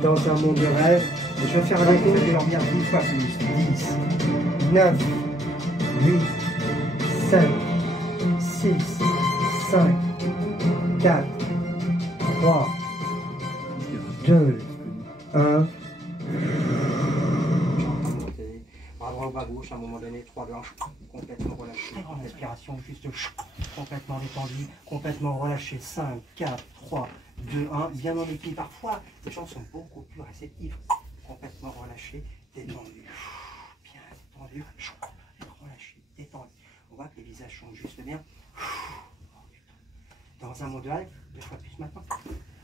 dans un monde de rêve. Et je vais faire un décompte et dormir 10 fois plus. 10, 9, 8, 7, 6, 5, 4, 3, 2, 1. Bras droit ou bras gauche, à un moment donné, 3 blanches, complètement relâché. Très grande respiration, juste complètement détendu, complètement relâché. 5, 4, 3, 2, 1. Bien en équilibre. Parfois, les gens sont beaucoup plus réceptifs. Complètement relâché, détendu. Bien détendu, relâché, détendu. On voit que les visages changent juste bien. Dans un mot de rêve, 2 fois plus maintenant.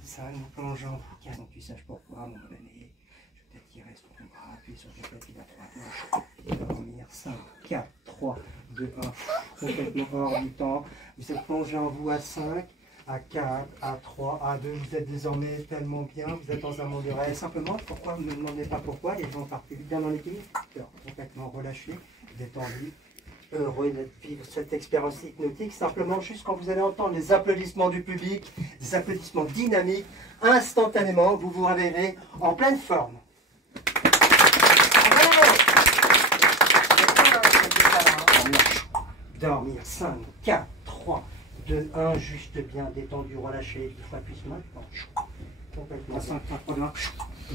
Ça nous plonge en vous, donc tu saches pourquoi, à un moment donné. Je vais peut-être tirer sur ton bras, appuyer sur ta tête, il va 3 planches. Dormir, 5, 4, 3, 2, 1. Complètement hors du temps. Vous êtes plongé en vous à 5, à 4, à 3, à 2. Vous êtes désormais tellement bien, vous êtes dans un monde de rêve. Simplement, pourquoi, ne me demandez pas pourquoi, les gens partent bien dans l'équilibre. Complètement relâché, détendu. Heureux de vivre cette expérience hypnotique, simplement juste quand vous allez entendre les applaudissements du public, des applaudissements dynamiques, instantanément, vous vous réveillerez en pleine forme. Dormir, 5, 4, 3, 2, 1, juste bien détendu, relâché, 2 fois plus maintenant. Complètement 5, 4, 3, 2, 1.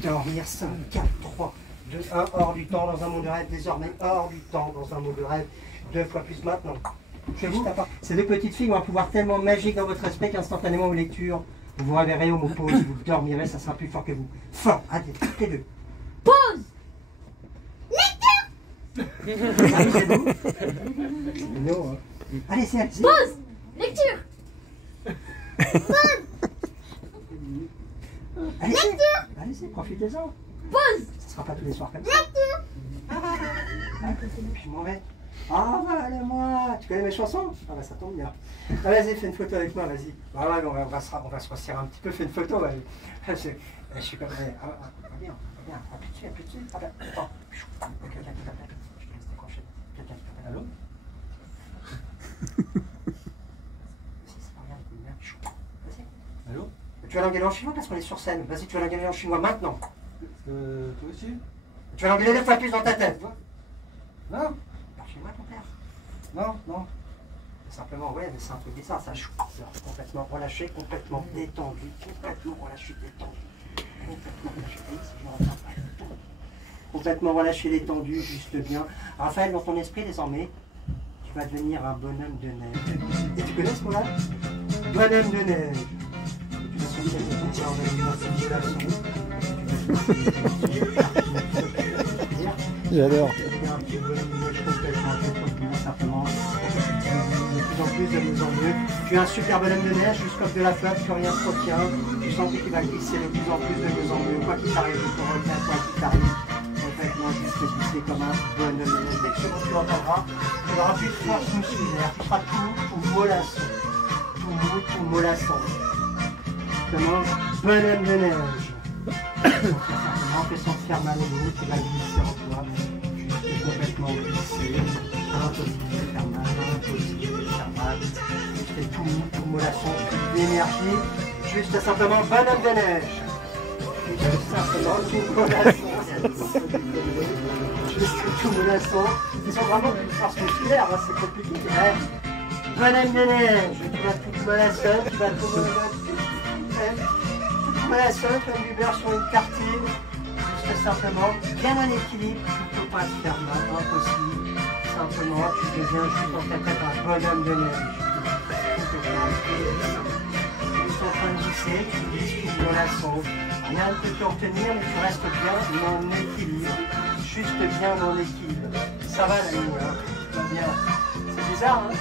Dormir, 5, 4, 3, 2, 1, hors du temps dans un monde de rêve, désormais hors du temps dans un monde de rêve. 2 fois plus maintenant. Ces 2 petites filles ont un pouvoir tellement magique dans votre esprit qu'instantanément aux lectures, vous vous réveillerez au mot pause, vous dormirez, ça sera plus fort que vous. Fort, allez, toutes les 2. Pause. Lecture. Non, hein. Allez, allez. Pause. Lecture. Pause. Allez, lecture. Allez, profitez-en. Pause. Ça sera pas tous les soirs comme ça. Lecture. Puis je m'en vais. Ah, voilà, moi. Tu connais mes chansons? Ah, bah ça tombe bien. Ah, vas-y, fais une photo avec moi, vas-y. Ah, ouais, on va se resserrer un petit peu, fais une photo. Ouais. Je suis comme ça. Bien. Appuie dessus. Ah, bah, attends. Quelqu'un qui t'appelle. Je te laisse décrocher. Quelqu'un qui t'appelle. Allô? Si, c'est pas bien, vas-y. Allô? Tu vas l'engueuler en chinois parce qu'on est sur scène. Vas-y, tu vas l'engueuler en chinois maintenant. Toi aussi? Tu vas l'engueuler 2 fois plus dans ta tête. Non? Chez-moi, ton père. Non. Simplement, ouais, mais c'est un truc bizarre, ça. C'est complètement relâché, complètement détendu, complètement relâché, détendu. Complètement relâché, complètement relâché, détendu, juste bien. Raphaël, dans ton esprit, désormais, tu vas devenir un bonhomme de neige. Et tu connais ce mot-là? Bonhomme de neige. Tu vas sortir de ton corps de J'adore. Simplement, de plus en plus, de mieux en mieux. Tu es un super bonhomme de neige, juste comme de la flotte, que rien ne te retient. Tu sens qu'il va glisser de plus en plus, de mieux en mieux. Quoi qu'il t'arrive, tu te retiens, quoi qu'il t'arrive. Complètement juste glisser comme un bonhomme de neige. Dès que tu l'entendras, tu n'auras plus de force musculaire. Tu seras tout mollasson. Tout mou, tout mollasson. Simplement, bonhomme de neige. Simplement, fais sans te faire mal au dos, tu vas glisser en toi. Tu es complètement glissé. Impossible de faire mal, impossible de faire mal. Tu fais tout mollasson, plus d'énergie. Juste simplement bonhomme de neige. Juste simplement tout mollasson. Juste tout mollasson. Ils sont vraiment une force musculaire, hein, c'est compliqué. Ouais. Bonhomme de neige. Tu vas tout mollasson, tu vas tout mollasson. Mollasson comme du beurre sur une tartine. Juste simplement, bien en équilibre. Tu ne peux pas te faire mal, impossible. Simplement, tu deviens juste dans ta tête un bonhomme de neige. Tu es en train de glisser, tu glisses tout mollasson. Rien ne peut te retenir, mais tu restes bien en équilibre. Juste bien en équilibre. Ça va la nuit, hein? Bien. C'est bizarre, hein?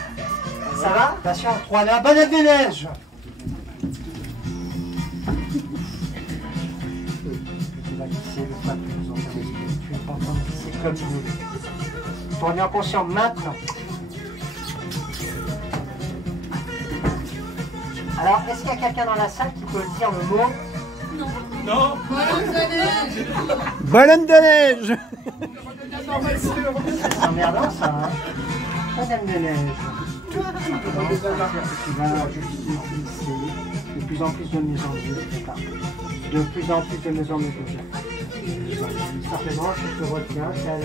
Ça va? Attention, 3 là, bonhomme de neige! Tu vas glisser le pas plus dans ta esprit. Tu es en train de glisser comme il veut. Pour devenir conscient maintenant. Alors, est-ce qu'il y a quelqu'un dans la salle qui peut dire le mot? Non. Bonhomme de neige. C'est emmerdant ça, hein? Bonhomme de neige. Tu vas juste glisser, plus en plus de mieux en mieux. De plus en plus de mieux en mieux. Simplement, je te retiens, c'est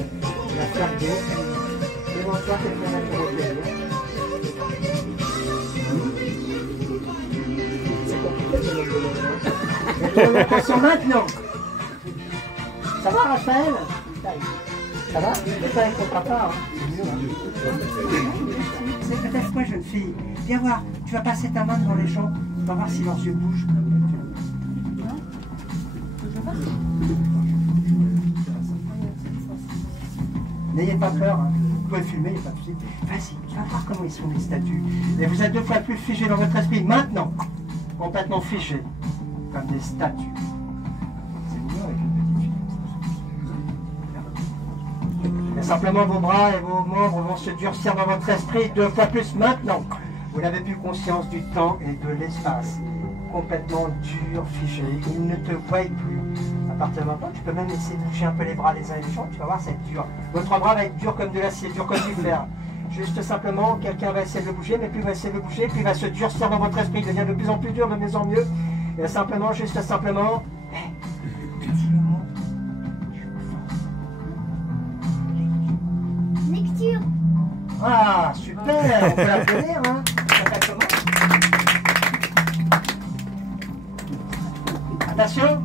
la faire d'eau. Demande-toi quelqu'un va te retenir. C'est compliqué de me donner. Attention maintenant. Ça va, Raphaël? Ça va? Mais pas avec ton papa, hein. C'est peut-être quoi, jeune fille? Viens voir, tu vas passer ta main devant les gens, tu vas voir si leurs yeux bougent. N'ayez pas peur, hein. Vous pouvez filmer, il n'y a pas de souci. Vas-y, tu vas voir comment ils sont les statues. Et vous êtes 2 fois plus figés dans votre esprit, maintenant, complètement figés, comme des statues. C'est mignon avec une petite fille. Et simplement vos bras et vos membres vont se durcir dans votre esprit 2 fois plus maintenant. Vous n'avez plus conscience du temps et de l'espace. Complètement dur, figé, ils ne te voient plus. À partir de maintenant, tu peux même laisser bouger un peu les bras les uns et les autres, tu vas voir, ça va être dur. Votre bras va être dur comme de l'acier, dur comme du fer. Juste simplement, quelqu'un va essayer de bouger, mais plus il va essayer de bouger, plus il va se durcir dans votre esprit, il devient de plus en plus dur, de mieux en mieux. Et simplement, juste simplement, dis le mot. Lecture. Ah, super, on peut l'applaudir, hein. Ça s'appelle comment? Attention.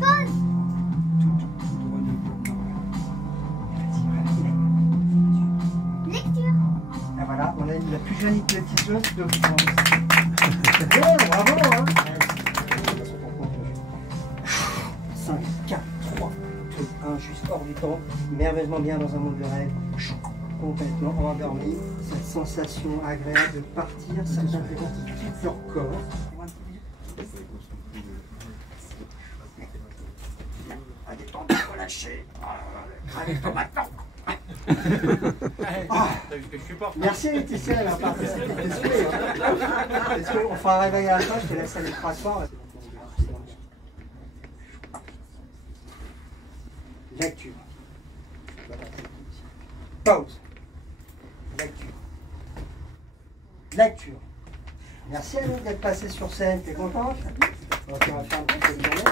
Pause. Lecture. Et voilà, on a la plus jolie hypnotiseuse de France. C'est bien, bravo, hein. 5, 4, 3, 2, 1, juste hors du temps, merveilleusement bien dans un monde de rêve, complètement endormi, cette sensation agréable de partir, ça vous intéresse tout leur corps. Allez, tendez, relâchez. Allez, maintenant. Merci Laetitia d'avoir participé. Est-ce qu'on fera un réveil à la fin? Je te laisse aller 3 soirs. Lecture. Pause. Lecture. Lecture. Merci à nous d'être passés sur scène. T'es contente? Ok, on va faire un petit peu de journée.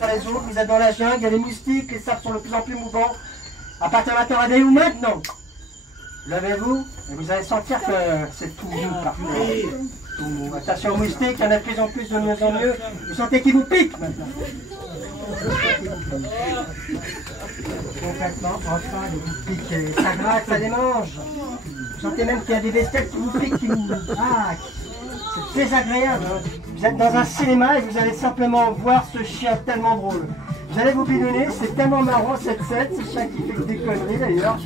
Les autres, vous êtes dans la jungle, il y a les moustiques, les sables sont de plus en plus mouvants. À partir de maintenant, réveillez-vous maintenant. Levez-vous et vous allez sentir que c'est tout mou partout. Tout mou. Attention aux moustiques, il y en a de plus en plus, de mieux en mieux. Vous sentez qu'ils vous piquent maintenant. Complètement, enfin, de vous piquer. Ça gratte, ça les mange. Vous sentez même qu'il y a des bestioles qui vous piquent, qui vous braquent. C'est désagréable. Hein. Vous êtes dans un cinéma et vous allez simplement voir ce chien tellement drôle. Vous allez vous bidonner, c'est tellement marrant cette scène, ce chien qui fait des conneries d'ailleurs.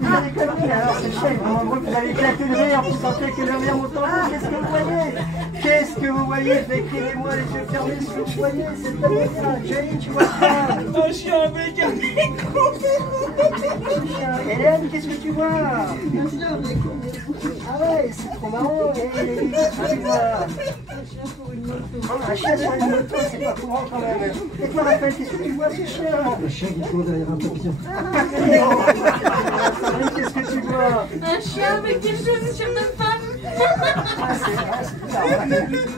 Il a des conneries alors, ce chien est vraiment drôle, vous allez éclater de rire, vous sentez que le rire monte en vous. Qu'est-ce que vous voyez? Qu'est-ce que vous voyez? Décrivez-moi les yeux fermés ce que vous voyez, c'est tellement bien. Johnny, tu vois quoi? Un chien avec un écho. Hélène, qu'est-ce que tu vois? Ah ouais, c'est trop marrant. Qu'est-ce que tu vois? Un chien sur une moto, c'est pas courant quand même. Et toi, Raphaël, qu'est-ce que tu vois, ce chien? Un chien qui court derrière un papillon. Qu'est-ce que tu vois? Un chien avec des chaussures de femme. Ah, c'est bizarre.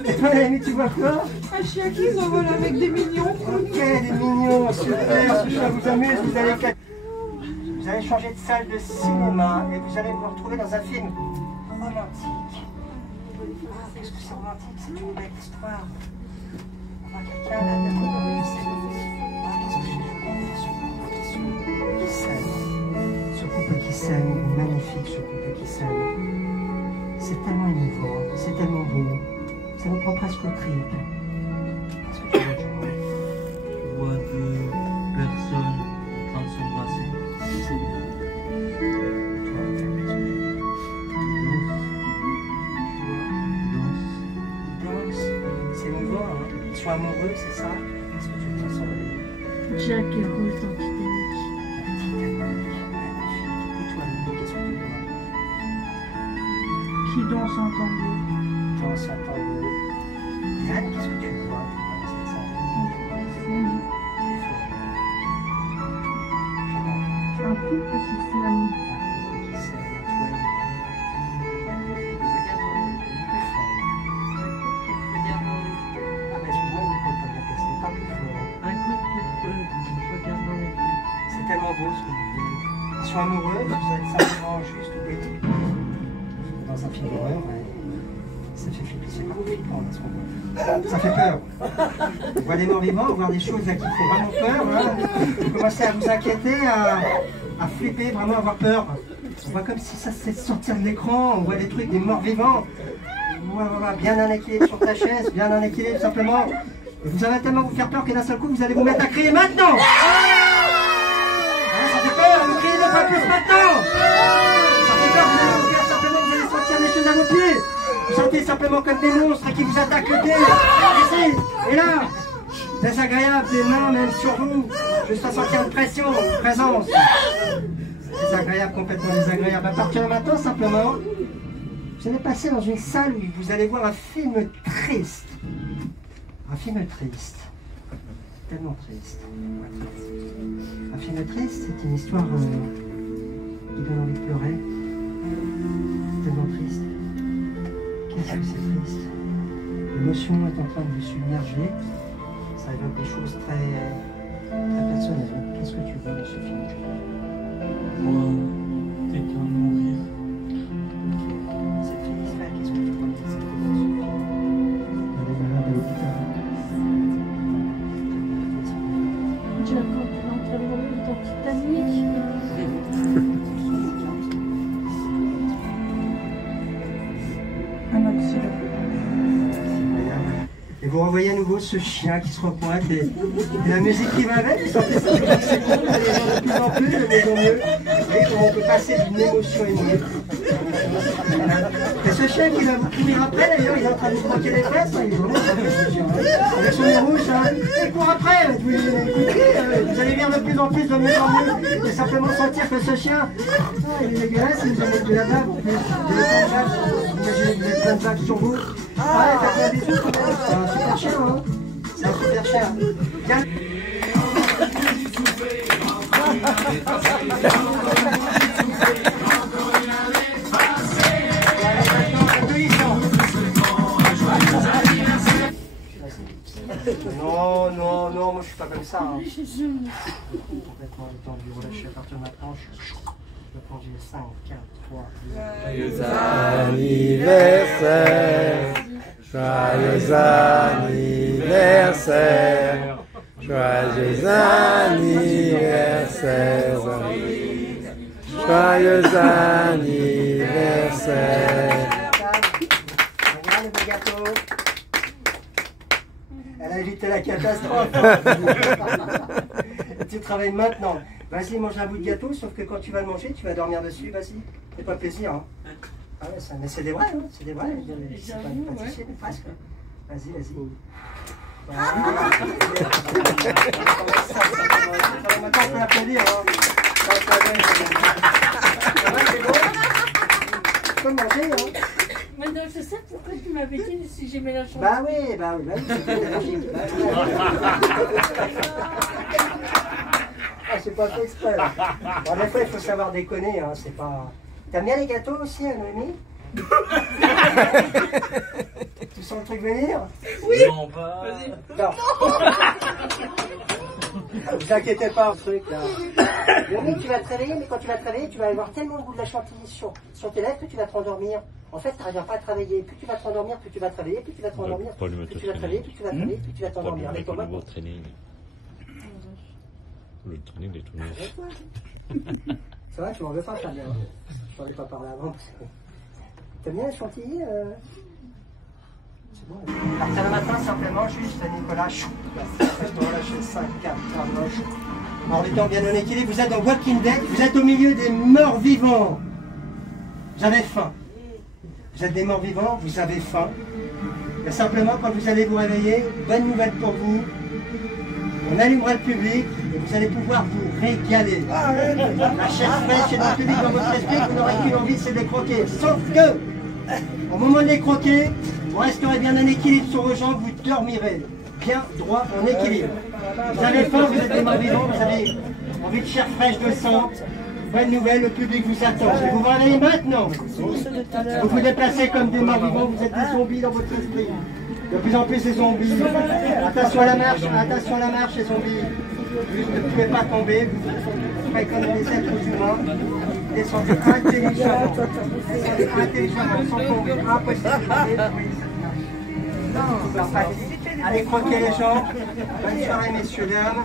Et toi, Amy, tu vois quoi? Un chien qui s'envole avec des mignons. Ok, des mignons, super, ce chien vous amuse, vous allez changer de salle de cinéma et vous allez vous retrouver dans un film romantique. Ah, qu'est-ce que c'est romantique? C'est une belle histoire. On voit quelqu'un là, d'accord? Ah, qu'est-ce que c'est qui s'aime. Ce couple qui s'aime, magnifique ce couple qui s'aime. C'est tellement émouvant, c'est tellement beau, ça nous prend presque au trip. Qu'est-ce que tu vois, Joe? Je vois 2 personnes en train de s'embrasser. C'est émouvant, hein? Ils sont amoureux, c'est ça? Qu'est-ce que tu veux dire? Jack et Rose dans Titanic. Et toi, Louis, qu'est-ce que tu vois? Qui danse en tango. Dans sa tango. Yann, qu'est-ce que tu vois? C'est ça. Un couple qui s'aime. Qui s'aime, toi, sont amoureux, vous êtes simplement juste oubliés. Dans un film d'horreur, ça fait flipper, c'est pas flippant là, ce qu'on voit. Ça fait peur. On voit des morts vivants, on voit des choses là qui font vraiment peur. Hein. Vous commencez à vous inquiéter, à flipper, vraiment à avoir peur. On voit comme si ça s'est sortir de l'écran, on voit des trucs, des morts vivants. Voilà, bien un équilibre sur ta chaise, bien un équilibre simplement. Et vous allez tellement vous faire peur que d'un seul coup vous allez vous mettre à crier maintenant. Ça fait peur, vous criez deux fois plus maintenant. Ça fait peur, vous allez vous faire simplement, vous allez sentir des choses à vos pieds. Vous sentez simplement comme des monstres qui vous attaquent le pied. Ici et là. Désagréable, des mains même sur vous. Juste à sentir une pression, une présence. Désagréable, complètement désagréable. À partir de maintenant, simplement, vous allez passer dans une salle où vous allez voir un film triste. Un film triste. Tellement triste. Un film triste, c'est une histoire qui donne envie de pleurer. Tellement triste. Qu'est-ce que c'est triste? L'émotion est en train de vous submerger. Ça évoque des choses très personnelles. Qu'est-ce que tu vois dans ce film? Moi, quelqu'un mourir. C'est triste, frère. Qu'est-ce que tu vois dans ce film? Il y a des malades à l'hôpital. Jack, quand il est en train de mourir dans Titanic. Un accident. Et vous revoyez à nouveau ce chien qui se repointe et la musique qui va avec, vous sentez ça chaque seconde, ça devient de plus en plus, de mieux en mieux. Vous voyez comment on peut passer d'une émotion à une autre. Et ce chien qui va vous courir après, d'ailleurs, il est en train de vous croquer les fesses, hein, il est vraiment sympa ce chien. Hein. Avec son nez rouge, hein. Il court après, vous allez venir de plus en plus, de mieux en mieux, et simplement sentir que ce chien, il est dégueulasse, il vous a mis de la bave, vous avez plein de baves, imaginez que vous avez plein de baves sur vous. Ah, t'as fait un bisou, c'est un super chien, hein. C'est un super chien. Viens. Non, non, non, moi je suis pas comme ça. Hein. Complètement détendu, relâché à partir de maintenant. Je prends 5, 4, 3, 2. Joyeux anniversaire, joyeux anniversaire, joyeux anniversaire, joyeux anniversaire. Regarde le gâteau. Elle a évité la catastrophe. Tu travailles maintenant. Vas-y, mange un bout de gâteau, sauf que quand tu vas le manger, tu vas dormir dessus, vas-y. C'est pas plaisir, hein. Ah ouais, mais c'est des vrais, hein. C'est des vrais. C'est pas une pâtissier, mais presque. Vas-y, vas-y. Voilà. Maintenant, on peut l'applaudir, hein. C'est bon. Tu peux manger, hein. Maintenant, je sais pourquoi tu m'avais dit si j'aimais la chanson. Bah oui, c'est énergique. Ah, c'est pas fait exprès là. Bon, des fois il faut savoir déconner, hein, c'est pas... T'aimes bien les gâteaux aussi, Noémie? Tu sens le truc venir? Oui. Non, pas. Vas-y. Non. Vous inquiétez pas, un truc là. Noémie, tu vas te réveiller, mais quand tu vas te réveiller, tu vas avoir tellement le goût de la chantilly sur tes lèvres que tu vas te rendormir. En fait, tu n'arrives pas à travailler. Plus tu vas te rendormir, plus tu vas travailler, plus tu vas te rendormir, plus tu vas travailler, plus tu vas travailler, plus tu vas t'endormir. Le nouveau training. Le training des tournages. C'est vrai, tu m'en veux pas, Fabien. Je n'en ai pas parlé avant. T'aimes bien les chantilly C'est bon. À partir de maintenant, simplement, juste Nicolas. Je te relâche 5, 4, 3, moche. En étant bien en équilibre, vous êtes dans Walking Dead, vous êtes au milieu des morts vivants. Vous avez faim. Vous êtes des morts vivants, vous avez faim. Et simplement, quand vous allez vous réveiller, bonne nouvelle pour vous. On allumera le public et vous allez pouvoir vous régaler. La chair fraîche et dans le public dans votre esprit, vous n'aurez qu'une envie, c'est de les croquer. Sauf que, au moment de les croquer, vous resterez bien en équilibre sur vos jambes, vous dormirez bien droit en équilibre. Vous avez faim, vous êtes des morts vivants, vous avez envie de chair fraîche, de sang. Bonne nouvelle, le public vous attend. Et vous vous réveillez maintenant. Vous vous déplacez comme des morts vivants, vous êtes des zombies dans votre esprit. De plus en plus, ces zombies. Attention à la marche, les zombies. Juste ne pouvez pas tomber, vous faites comme les êtres humains. Descendez intelligemment. Descendez intelligemment, sans tomber. Impossible de tomber. Non, allez croquer les gens. Bonne soirée, messieurs, dames.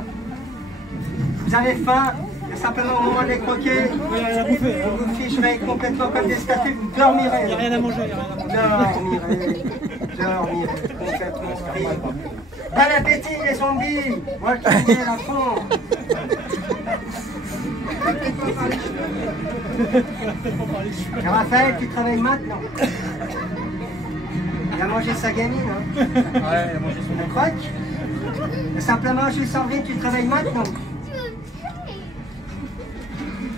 Vous avez faim? Et simplement au moment de les croquer, vous vous ficherez complètement comme des statues, vous dormirez. Il n'y a rien à manger, il n'y a rien à manger. Dormirez, complètement pris. Bon appétit les zombies. Moi qui viens à fond. Et Raphaël, tu travailles maintenant? Il a mangé sa gamine, hein? Ouais, il a mangé son croque. Et simplement, chez Sandrine, tu travailles maintenant?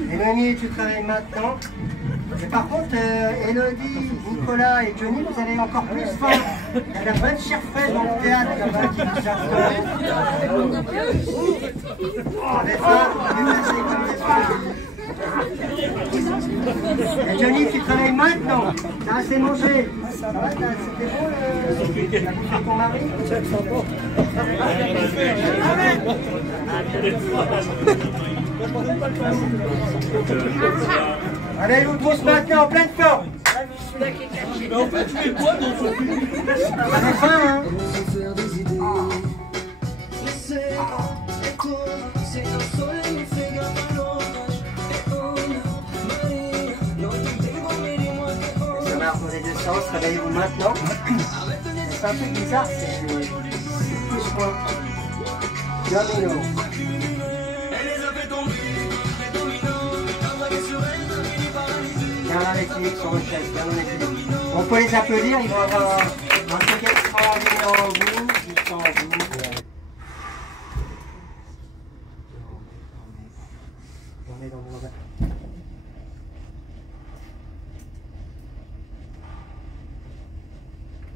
Élodie, tu travailles maintenant. Et par contre, Élodie, Nicolas et Johnny, vous avez encore plus faim. Il y a la bonne chair fraîche dans le théâtre là-bas qui vous attend. Oh, les femmes, vous avez passé comme des femmes. Et Johnny, tu travailles maintenant. T'as assez mangé. Ça va, c'était bon la bouffe de ton mari? Allez, nous tous maintenant en pleine forme. Mais en fait, tu fais quoi dans ce film? Ça fait faim, hein? Ça marche dans les deux sens, réveillez-vous maintenant. C'est un truc bizarre, c'est plus moi. Domino. Bien dans l'équilibre sur vos chaises, bien dans l'équilibre. On peut les applaudir, ils vont avoir un truc extraordinaire en vous, juste en vous. On est dans mon endroit.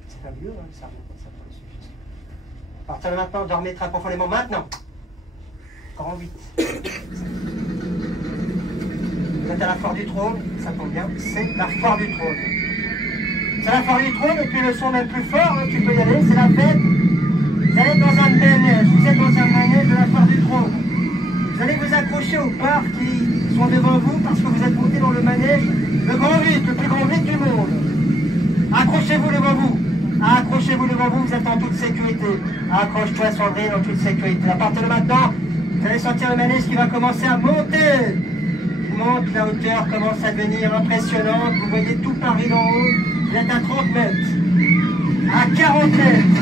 C'est fabuleux, hein, le cerveau, ça peut suffire. À partir de maintenant, dormez très profondément. Maintenant, grand 8. Vous êtes à la foire du trône, ça tombe bien, c'est la foire du trône. C'est la foire du trône, et puis le son même plus fort, hein, tu peux y aller, c'est la fête. Vous allez dans un manège, vous êtes dans un manège de la foire du trône. Vous allez vous accrocher aux barres qui sont devant vous parce que vous êtes monté dans le manège, le grand vide, le plus grand vide du monde. Accrochez-vous devant vous. Accrochez-vous devant vous, vous êtes en toute sécurité. Accroche-toi Sandrine en toute sécurité. À partir de maintenant, vous allez sentir le manège qui va commencer à monter. Monte, la hauteur commence à devenir impressionnante. Vous voyez tout Paris d'en haut. Vous êtes à 30 mètres, à 40 mètres,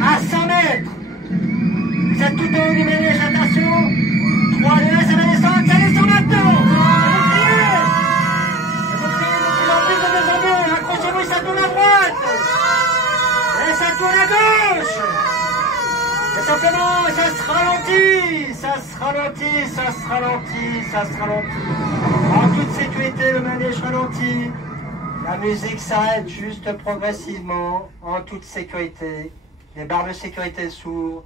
à 100 mètres. Vous êtes tout en haut du manège, attention. 3, 2, 1, ça va descendre, ça descend maintenant. Vous criez de plus en plus de descendants. Accrochez-vous, ça tourne à droite. Et ça tourne à gauche. Et simplement, ça se ralentit, ça se ralentit, ça se ralentit, ça se ralentit. En toute sécurité, le manège ralentit. La musique s'arrête juste progressivement, en toute sécurité. Les barres de sécurité s'ouvrent.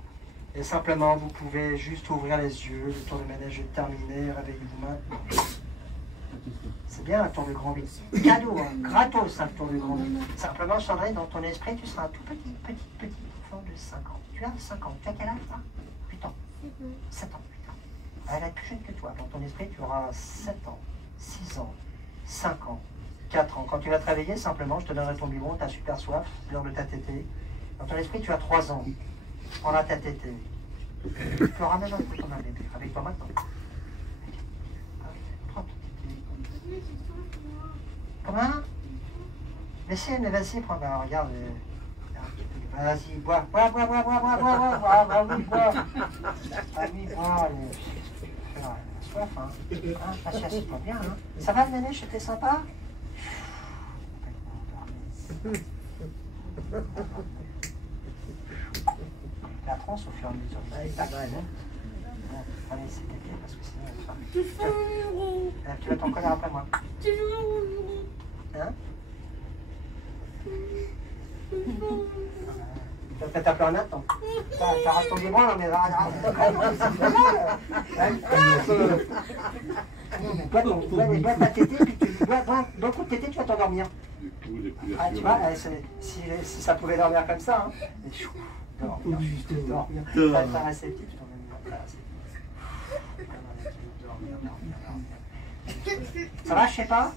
Et simplement, vous pouvez juste ouvrir les yeux. Le tour de manège est terminé. Réveillez-vous maintenant. C'est bien un tour de grand vide. Cadeau, hein, gratos, un tour de grand vide. Simplement, Sandrine, dans ton esprit, tu seras un tout petit enfant de 5 ans. Tu as 5 ans. Tu as quel âge, là? 8 ans. 7 ans, 8 ans. Elle est plus jeune que toi. Dans ton esprit, tu auras 7 ans, 6 ans, 5 ans, 4 ans. Quand tu vas te réveiller, simplement, je te donnerai ton biberon, tu as super soif, c'est l'heure de ta tétée. Dans ton esprit, tu as 3 ans. Tu prendras ta tétée. Tu auras même un peu comme un bébé. Avec toi maintenant. Prends ta tétée. Comment? Mais si, mais vas-y, prends. Ben, regarde. Vas-y, bois. Bois. Ah oui, bois. Ah oui, bois. Soif, hein. Assis-toi bien, hein. Ça va le manège, c'était sympa? La transe au fur et à mesure. Allez, c'est décalé parce que sinon tu vas t'en coller après moi. Hein? Tu vas peut-être appeler un Nathan. T'arraches ton biberon, mais bois ta tétée, puis tu bois beaucoup de tétée, tu vas t'endormir. Ah, tu vois, si ça pouvait dormir comme ça, hein. Dors, juste dormir. Très réceptif, ton ami, très réceptif. Ça va, je sais pas?